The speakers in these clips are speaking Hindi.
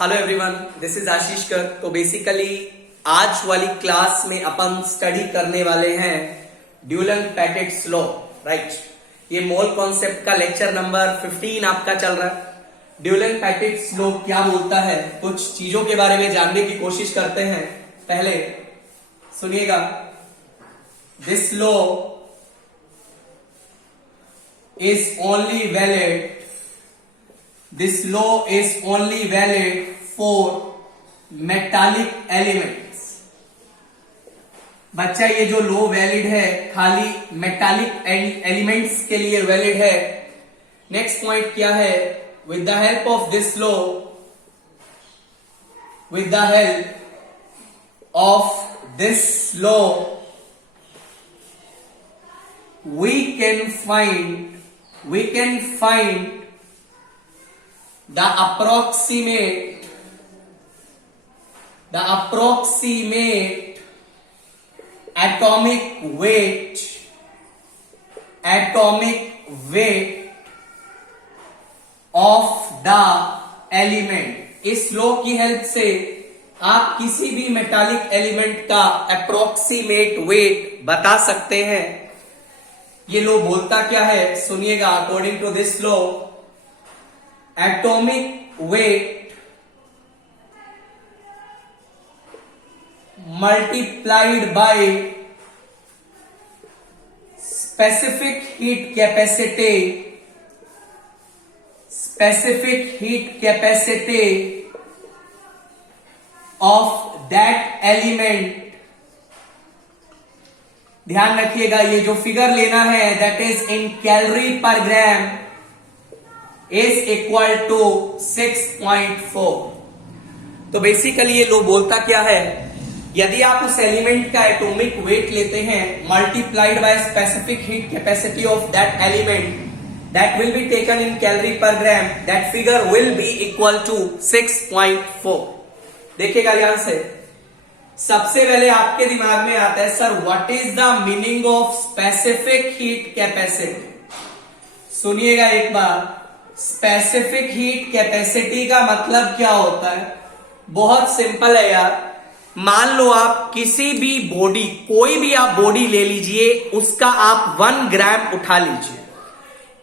हेलो एवरीवन, दिस इज आशीष कर। तो बेसिकली आज वाली क्लास में अपन स्टडी करने वाले हैं ड्यूलन-पेटिट्स लॉ, राइट। ये मोल कॉन्सेप्ट का लेक्चर नंबर 15 आपका चल रहा है। ड्यूलन-पेटिट्स लॉ क्या बोलता है, कुछ चीजों के बारे में जानने की कोशिश करते हैं। पहले सुनिएगा, this law is only valid This law is only valid for metallic elements. बच्चा, ये जो लॉ वैलिड है खाली मेटालिक एलिमेंट्स के लिए वैलिड है। नेक्स्ट पॉइंट क्या है, with the help of this law, with the help of this law we can find the approximate atomic weight of the element। इस लॉ की हेल्प से आप किसी भी मेटालिक एलिमेंट का अप्रोक्सीमेट वेट बता सकते हैं। ये लॉ बोलता क्या है, सुनिएगा। According to this law, atomic weight multiplied by specific heat capacity of that element। ध्यान रखिएगा, ये जो फिगर लेना है that is in calorie per gram is equal to 6.4। तो बेसिकली ये लो बोलता क्या है, यदि आप उस एलिमेंट का एटॉमिक वेट लेते हैं multiplied by specific heat capacity of that element, that will be taken in calorie per gram, that figure will be equal to 6.4। देखिएगा ध्यान से। सबसे पहले आपके दिमाग में आता है, sir what is the meaning of specific heat capacity. सुनिएगा एक बार, स्पेसिफिक हीट कैपेसिटी का मतलब क्या होता है। बहुत सिंपल है यार। मान लो आप किसी भी बॉडी, कोई भी आप बॉडी ले लीजिए, उसका आप 1 ग्राम उठा लीजिए।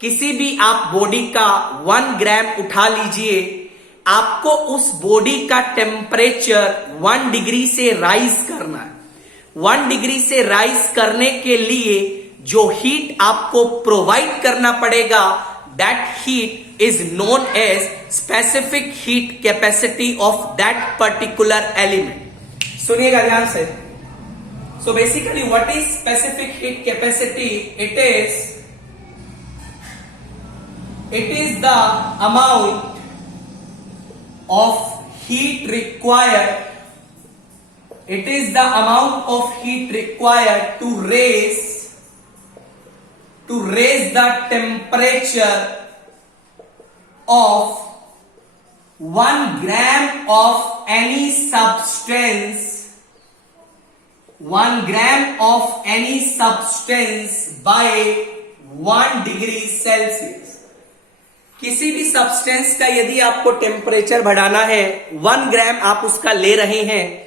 किसी भी आप बॉडी का 1 ग्राम उठा लीजिए, आपको उस बॉडी का टेम्परेचर 1 डिग्री से राइज करना है। 1 डिग्री से राइज करने के लिए जो हीट आपको प्रोवाइड करना पड़ेगा, that heat is known as specific heat capacity of that particular element। सुनिएगा ध्यान से। So basically what is specific heat capacity? It is the amount of heat required, it is the amount of heat required to raise the temperature of 1 gram of any substance, 1 gram of any substance by 1 degree Celsius। किसी भी सब्सटेंस का यदि आपको टेम्परेचर बढ़ाना है, 1 ग्राम आप उसका ले रहे हैं,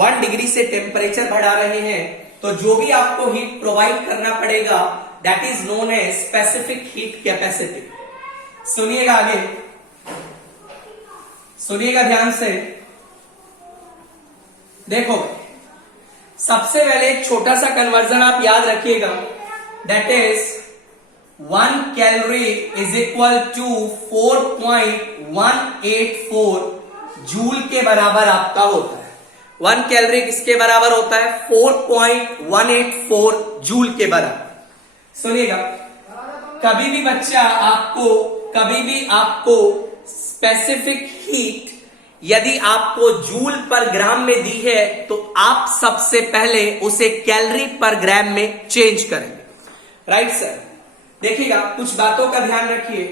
1 डिग्री से टेम्परेचर बढ़ा रहे हैं, तो जो भी आपको हीट प्रोवाइड करना पड़ेगा that is known as specific heat capacity. सुनिएगा आगे, सुनिएगा ध्यान से। देखो, सबसे पहले एक छोटा सा कन्वर्जन आप याद रखिएगा, that is 1 calorie is equal to 4.184 joule के बराबर आपका होता है। 1 कैलोरी किसके बराबर होता है, 4.184 जूल के बराबर। सुनिएगा, कभी भी बच्चा आपको स्पेसिफिक हीट यदि आपको जूल पर ग्राम में दी है, तो आप सबसे पहले उसे कैलोरी पर ग्राम में चेंज करेंगे, राइट सर। देखिएगा, कुछ बातों का ध्यान रखिए।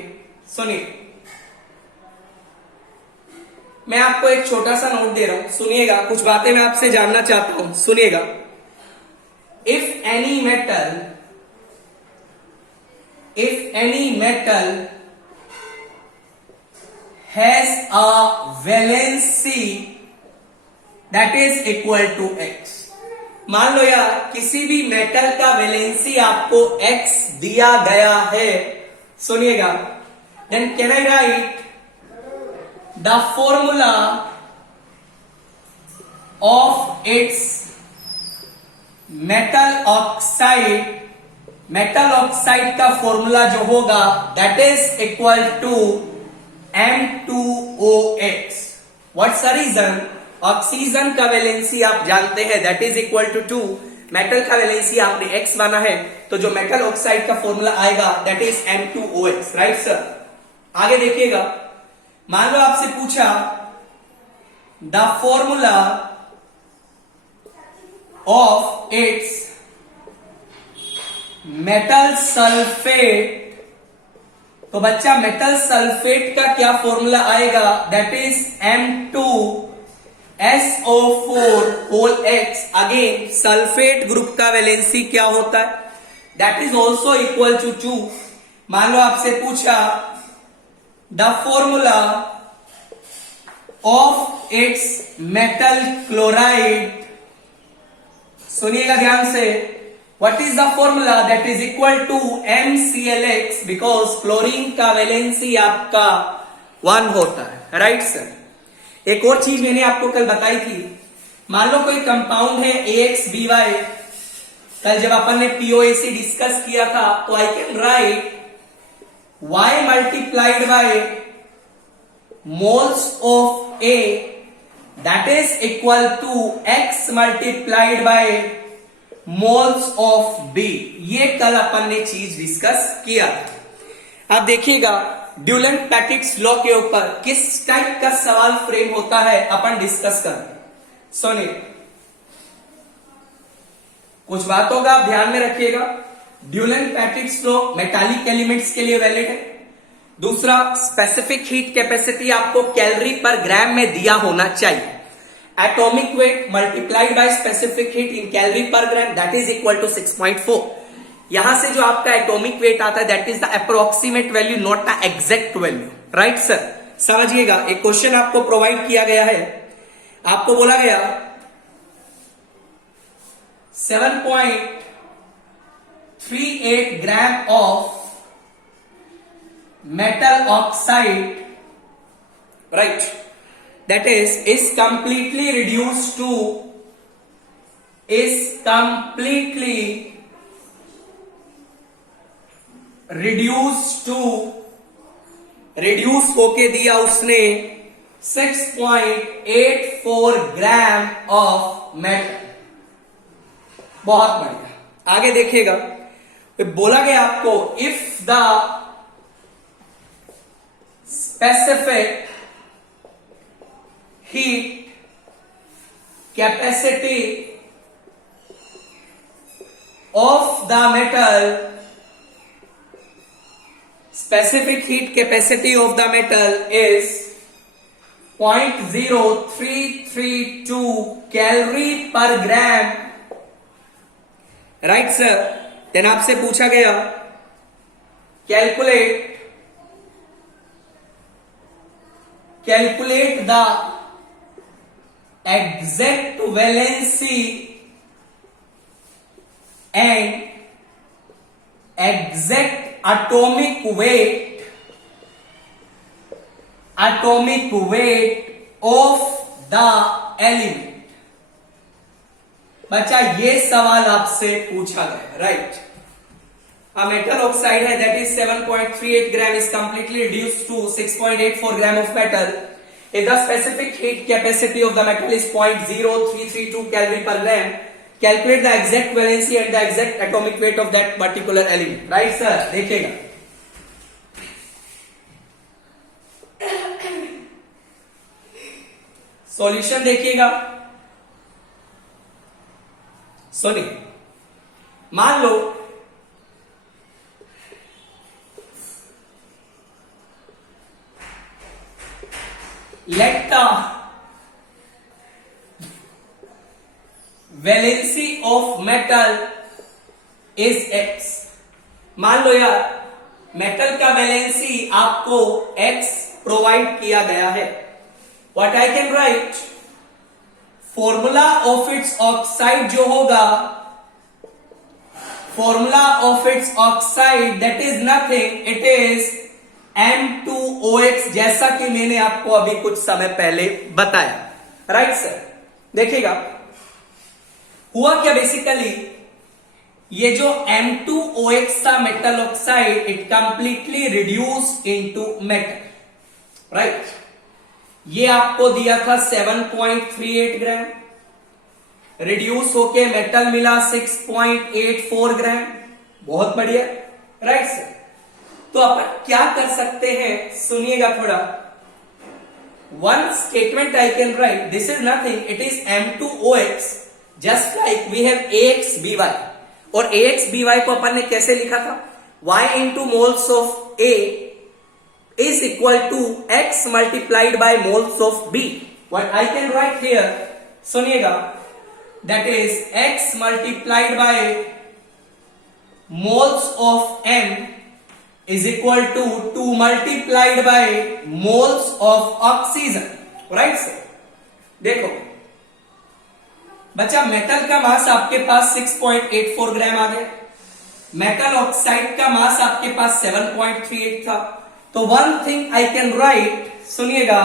सुनिए, मैं आपको एक छोटा सा नोट दे रहा हूं, सुनिएगा। कुछ बातें मैं आपसे जानना चाहता हूं, सुनिएगा। If any metal has a valency that is equal to x। मान लो यार किसी भी मेटल का वैलेंसी आपको x दिया गया है, सुनिएगा, then can I write the formula of its metal oxide. Metal oxide का फॉर्मूला जो होगा that is equal to M2OX। What's the reason? Oxygen का वैलेंसी आप जानते हैं that is equal to 2, metal का वैलेंसी आपने x माना है, तो जो मेटल ऑक्साइड का फॉर्मूला आएगा that is M2OX, right sir. आगे देखिएगा, मान लो आपसे पूछा the formula of its metal sulphate, तो बच्चा मेटल सल्फेट का क्या फॉर्मूला आएगा that is M2SO4 whole X। Again sulphate group का वैलेंसी क्या होता है that is also equal to 2। मान लो आपसे पूछा the formula of its metal chloride, सुनिएगा ध्यान से, what is the formula that is equal to MClX, because chlorine का वैलेंसी आपका 1 होता है, राइट सर। एक और चीज मैंने आपको कल बताई थी, मान लो कोई कंपाउंड है AXBY, कल जब अपन ने POAC डिस्कस किया था, तो I can write Y multiplied by moles of A that is equal to X multiplied by moles of B। ये कल अपन ने चीज डिस्कस किया था। अब देखिएगा ड्यूलैंड पैटिट्स लॉ के ऊपर किस टाइप का सवाल फ्रेम होता है अपन डिस्कस करें। सुनिए, कुछ बातों का आप ध्यान में रखिएगा। Dulong Petit's law metallic elements के लिए वैलिड है। दूसरा, स्पेसिफिक हीट कैपेसिटी आपको कैलोरी पर ग्राम में दिया होना चाहिए। Atomic weight multiplied by specific heat in calorie per gram that is equal to 6.4। यहां से जो आपका एटॉमिक वेट आता है that is the approximate value, not the exact value, right sir. समझिएगा, एक क्वेश्चन आपको प्रोवाइड किया गया है, आपको बोला गया 7.38 gram of metal oxide, right, that is completely reduced to reduce होके दिया उसने 6.84 ग्राम ऑफ मेटल। बहुत बढ़िया, आगे देखिएगा, बोला गया आपको if the specific heat capacity of the metal, specific heat capacity of the metal is 0.0332 calorie per gram, right sir। then आपसे पूछा गया calculate the exact valency and exact atomic weight of the element। बच्चा ये सवाल आपसे पूछा गया, राइट। A metal oxide है that is 7.38 gram is completely reduced to 6.84 gram of metal if the specific heat capacity of the metal is 0.0332 calorie per gram, calculate the exact valency and the exact atomic weight of that particular element, right sir। देखिएगा, सॉल्यूशन देखिएगा, सुनिए, मान लो let the valency of metal is x। मान लो यार मेटल का वैलेंसी आपको x प्रोवाइड किया गया है. What I can right, formula of it's oxide जो होगा, formula of it's oxide that is nothing, it is M2OX, जैसा कि मैंने आपको अभी कुछ समय पहले बताया. राइट सर, देखिएगा हुआ क्या, बेसिकली ये जो M2OX था metal oxide, it completely reduce into metal. Right, ये आपको दिया था 7.38 ग्राम, रिड्यूस होके मेटल मिला 6.84 ग्राम. बहुत बढ़िया. राइट सर, तो अपन क्या कर सकते हैं, सुनिएगा थोड़ा. One statement I can write, this is nothing, it is M2OX just like we have AXBY. और AXBY को अपन ने कैसे लिखा था, Y into moles of A is equal to X multiplied by moles of B. What I can write here, सुनिएगा, that is X multiplied by moles of M is equal to 2 multiplied by moles of oxygen. Right sir? देखो बच्चा, मेटल का मास आपके पास 6.84 ग्राम आ गया, मेटल ऑक्साइड का मास आपके पास 7.38 था. तो one thing I can right, सुनिएगा,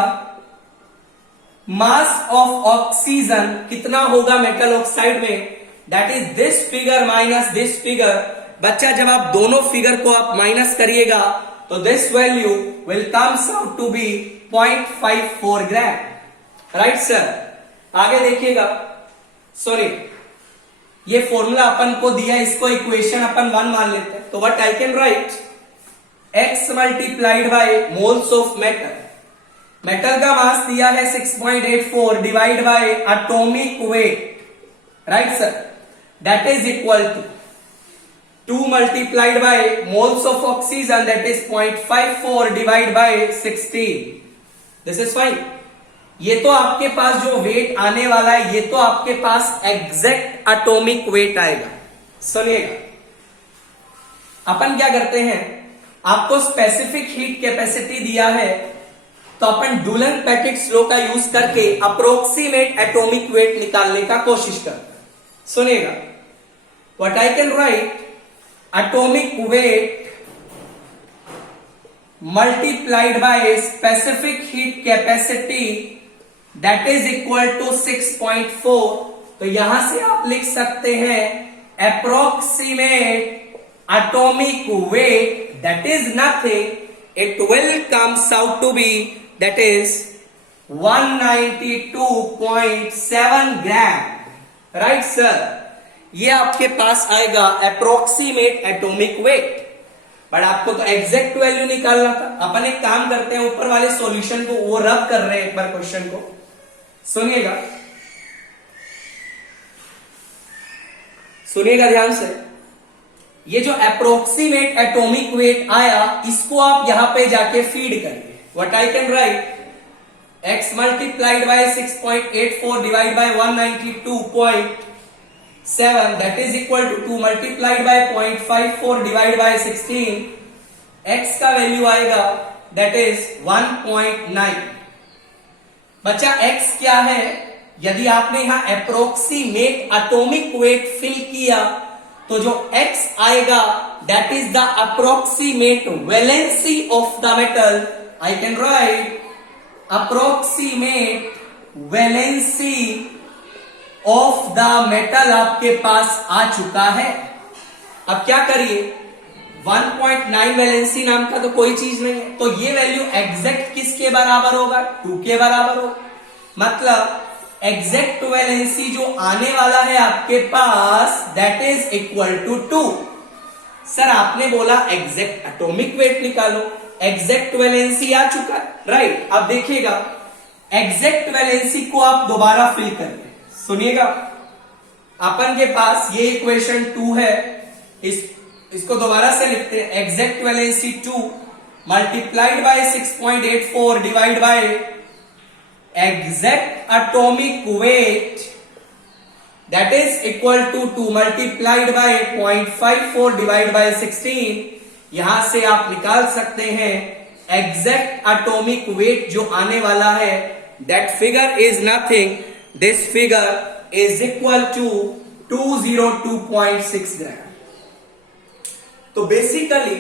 मास ऑफ ऑक्सीजन कितना होगा मेटल ऑक्साइड में, that is this figure minus this figure. बच्चा, जब आप दोनों फिगर को आप माइनस करिएगा तो this value will comes out to be 0.54 gram. Right sir, आगे देखिएगा. सॉरी, ये फॉर्मूला अपन को दिया, इसको इक्वेशन अपन 1 मान लेते हैं. तो what I can write, X multiplied by moles of metal. Metal का मास दिया है 6.84 divide by atomic weight. Right sir, that is equal to 2 multiplied by moles of oxygen, that is 0.54 divide by 16. This is fine. ये तो आपके पास जो वेट आने वाला है, ये तो आपके पास एग्जैक्ट एटॉमिक वेट आएगा. सुनिएगा, अपन क्या करते हैं, आपको स्पेसिफिक हीट कैपेसिटी दिया है, तो अपन डुलन-पेटिट लॉ का यूज करके अप्रोक्सीमेट एटॉमिक वेट निकालने का कोशिश करते हैं. सुनिएगा, what I can write, atomic weight multiplied by specific heat capacity that is equal to 6.4. तो यहां से आप लिख सकते हैं approximate atomic weight, that is nothing, it will comes out to be, that is 192.7 gram. Right sir, ये आपके पास आएगा अप्रोक्सीमेट एटॉमिक वेट. बट आपको तो एग्जैक्ट वैल्यू निकालना था. अपन एक काम करते हैं, ऊपर वाले सॉल्यूशन को वो रब कर रहे हैं एक बार क्वेश्चन को. सुनिएगा, सुनिएगा ध्यान से. ये जो अप्रोक्सीमेट एटॉमिक वेट आया, इसको आप यहां पे जाके फीड करिए. What I can write, X multiplied by 6.84 divide by 192.7, that is equal to 2 multiplied by 0.54 divide by 16. X का वैल्यू आएगा दैट इज 1.9. बच्चा, X क्या है, यदि आपने यहां अप्रोक्सीमेट एटॉमिक वेट फिल किया तो जो X आएगा that is the approximate valency of the metal. I can right approximate valency of the metal आपके पास आ चुका है. अब क्या करिए, 1.9 वैलेंसी नाम का तो कोई चीज नहीं है, तो ये वैल्यू एग्जैक्ट किसके बराबर होगा, 2 के बराबर होगा. मतलब एग्जैक्ट वैलेंसी जो आने वाला है आपके पास that is equal to 2. Sir आपने बोला एग्जैक्ट एटॉमिक वेट निकालो, एग्जैक्ट वैलेंसी आ चुका है. राइट, अब देखिएगा एग्जैक्ट वैलेंसी को आप दोबारा फिल करते हैं. सुनिएगा, अपन के पास ये इक्वेशन 2 है, इसको दोबारा से लिखते हैं. Exact valency 2 multiplied by 6.84 divide bye exact atomic weight that is equal to 2 multiplied by 0.54 divided by 16. यहां से आप निकाल सकते हैं एग्जैक्ट एटॉमिक वेट जो आने वाला है, that figure is nothing, this figure is equal to 202.6 gram. तो बेसिकली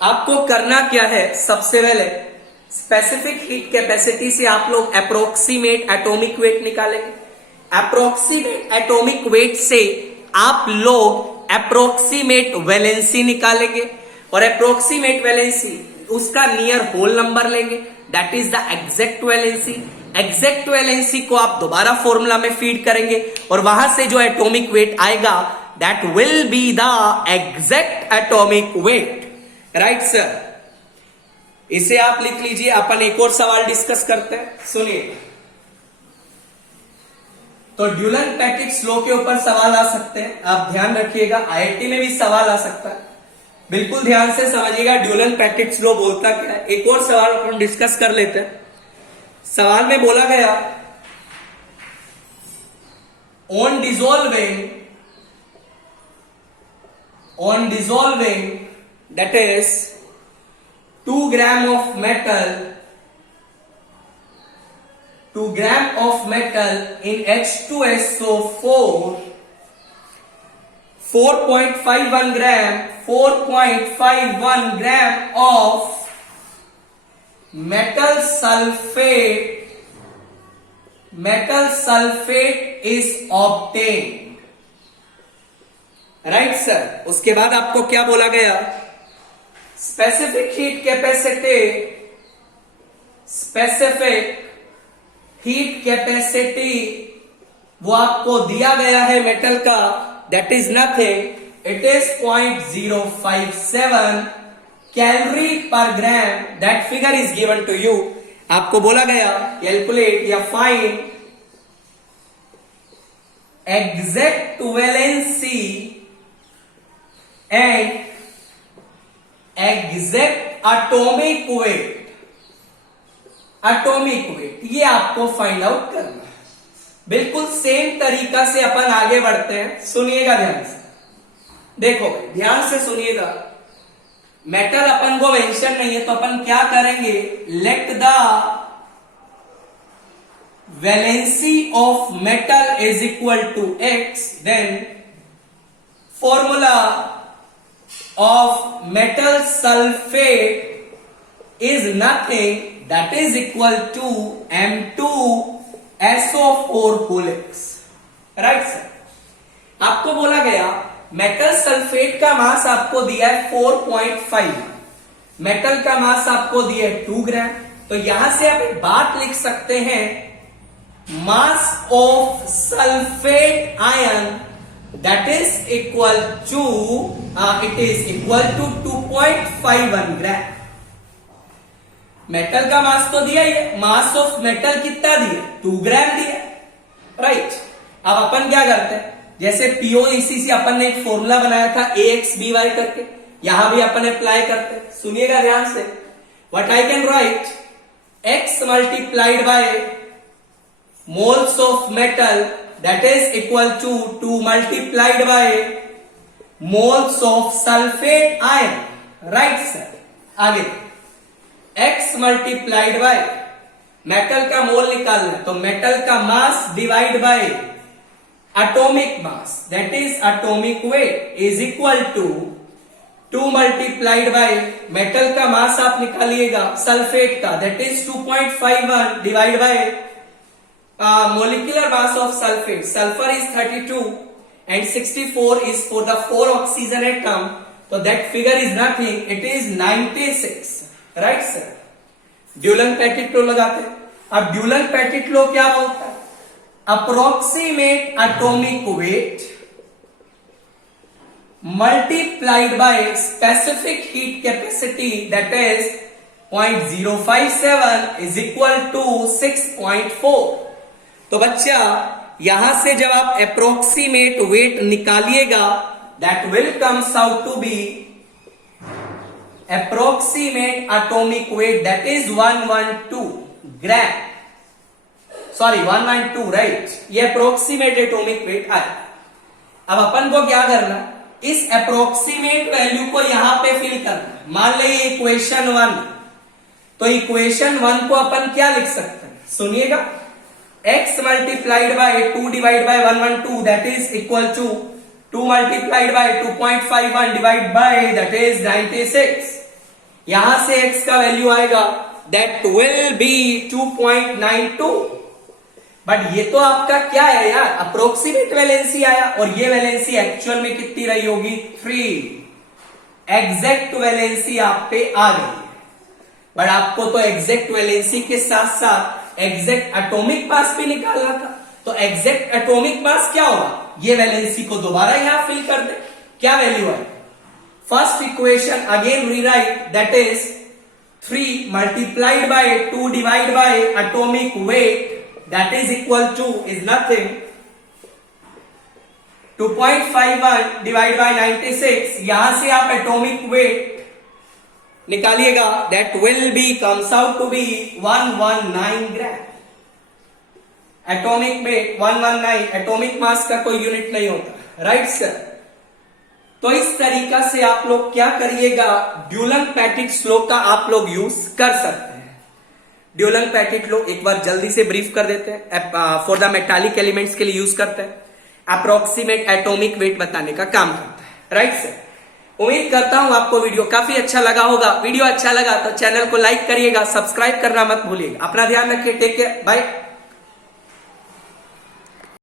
आपको करना क्या है, सबसे पहले स्पेसिफिक हीट कैपेसिटी से आप लोग अप्रोक्सीमेट एटॉमिक वेट निकालेंगे। अप्रोक्सीमेट एटॉमिक वेट से आप लोग अप्रोक्सीमेट वैलेंसी निकालेंगे, और अप्रोक्सीमेट वैलेंसी उसका नियर होल नंबर लेंगे, that is the exact valency. Exact valency को आप दोबारा फॉर्मूला में फीड करेंगे, और वहां से जो एटॉमिक वेट आएगा that will be the exact atomic weight. Right sir, इसे आप लिख लीजिए। अपन एक और सवाल डिस्कस करते हैं, सुनिए। तो ड्यूलन पैकेट लो के ऊपर सवाल आ सकते हैं, आप ध्यान रखिएगा। आईआईटी में भी सवाल आ सकता है, बिल्कुल ध्यान से समझिएगा ड्यूलन पैकेट लो बोलता क्या है। एक और सवाल अपन डिस्कस कर लेते हैं। सवाल में बोला गया, on dissolving that is 2 gram of metal in H2SO4, 4.51 gram of metal sulfate is obtained। Right sir, उसके बाद आपको क्या बोला गया, स्पेसिफिक हीट कैपेसिटी वो आपको दिया गया है मेटल का, that is nothing, it is 0.057 calorie per gram. That figure is given to you. आपको बोला गया कैलकुलेट या find exact valency and exact atomic weight, ये आपको फाइंड आउट करना है। बिल्कुल सेम तरीका से अपन आगे बढ़ते हैं, सुनिएगा ध्यान से। देखो ध्यान से सुनिएगा, मेटल अपन को मेंशन नहीं है तो अपन क्या करेंगे, let the valency of metal is equal to x, then formula of metal sulfate is nothing, that is equal to M2SO4 whole x। Right sir, आपको बोला गया मेटल सल्फेट का मास आपको दिया है 4.5, मेटल का मास आपको दिया है 2 ग्राम। तो यहां से आप एक बात लिख सकते हैं, mass of sulphate ion that is equal to it is equal to 2.51 gram. Metal का मास तो दिया ही है, मास ऑफ मेटल कितना दिया, 2 ग्राम दिया। राइट, अब अपन क्या करते हैं, जैसे पीओईसी से अपन ने एक फॉर्मूला बनाया था AXBY करके, यहां भी अपन अप्लाई करते हैं। सुनिएगा ध्यान से, what I can write, x multiplied by moles of metal that is equal to 2 multiplied by moles of sulfate ion। right sir, आगे x multiplied by मेटल का मोल निकालना, तो मेटल का mass divide by atomic mass, that is atomic weight, is equal to 2 multiplied by metal का मास आप निकालिएगा सल्फेट का, that is 2.51 divide by molecular mass of sulfate, sulfur is 32 and 64 is for the 4 oxygen atom, so that figure is nothing, it is 96। right sir, ड्यूलन packet लो लगाते हैं। अब ड्यूलन पैकेट लो क्या बोलता है, approximate atomic weight multiplied by specific heat capacity, that is 0.057 is equal to 6.4। तो बच्चा यहां से जब आप अप्रोक्सीमेट वेट निकालिएगा, that will comes out to be approximate atomic weight, that is 112 gram, sorry 112, right. ये अप्रोक्सीमेट एटॉमिक वेट आया। अब अपन को क्या करना, इस अप्रोक्सीमेट वैल्यू को यहां पे फिल करना है। मान लीजिए इक्वेशन 1, तो इक्वेशन 1 को अपन क्या लिख सकते हैं, सुनिएगा, x multiplied by 2 divide by 112 that is equal to 2 multiplied by 2.51 divide by that is 96। यहां से x का वैल्यू आएगा दैट विल बी 2.92। बट ये तो आपका क्या है यार, अप्रोक्सीमेट वैलेंसी आया, और ये वैलेंसी एक्चुअल में कितनी रही होगी, 3। एग्जैक्ट वैलेंसी आप पे आ गई है। बट आपको तो एग्जैक्ट वैलेंसी के साथ साथ एग्जैक्ट एटॉमिक मास भी निकालना था। तो एग्जैक्ट एटॉमिक मास क्या होगा, ये वैलेंसी को दोबारा यहां फिल कर दे, क्या वैल्यू है, first equation again rewrite that is 3 multiplied by 2 divide by atomic weight that is equal to is nothing 2.51 divide by 96। यहां से आप एटॉमिक वेट निकालिएगा that will be comes out to be 119 gram. Atomic weight 119, atomic mass का कोई यूनिट नहीं होता, राइट सर। तो इस तरीका से आप लोग क्या करिएगा, ड्यूलंग-पेटिट लॉ का आप लोग यूज कर सकते हैं। ड्यूलंग-पेटिट लॉ एक बार जल्दी से ब्रीफ कर देते हैं। फॉर द मेटालिक एलिमेंट्स के लिए यूज करते हैं, अप्रोक्सीमेट एटॉमिक वेट बताने का काम करता है, राइट सर। उम्मीद करता हूं आपको वीडियो काफी अच्छा लगा होगा। वीडियो अच्छा लगा तो चैनल को लाइक करिएगा, सब्सक्राइब करना मत भूलिएगा। अपना ध्यान रखिए, टेक केयर, बाय।